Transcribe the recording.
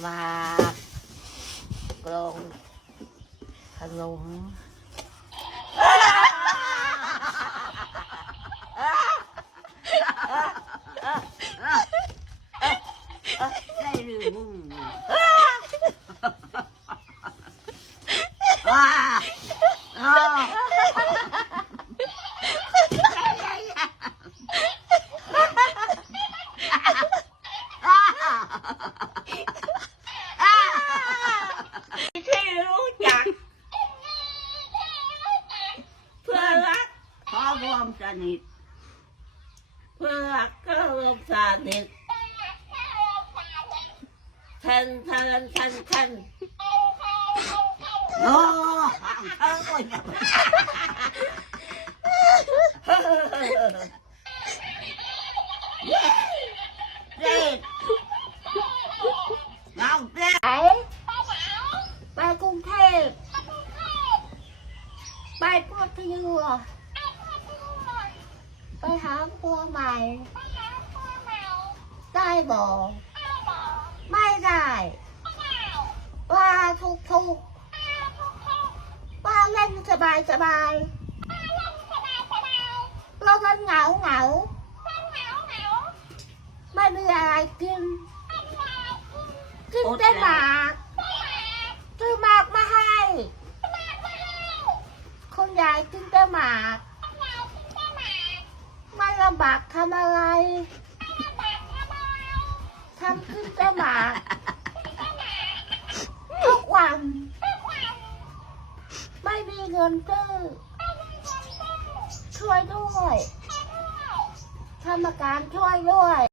หมากกลงขนม ได้หรือมึงว้าอ้าวที่รู้จัก เพื่อรักขอรว มสนิท เพื่อรักก็รวมสนิทแทนแทนแทนแทนโอ้โหเธอก็ยังเย้เด็กเราเด็กไปกรุงเทพไปพัทยา หาตัวใหม่ ได้บอก ไม่ได้ ว่าทุกทุกๆว่าเล่นสบายสบายเรามันเหงาเหงา ไม่มีอะไรกิน กินแต่หมากซื้อหมากมาให้ คนยายกินแต่หมากไม่ลำ บากทำอะไรทำขึ้นแต่หมากทุกวัน ไม่มีเงินซื้อช่วยด้วยทำการช่วยด้วย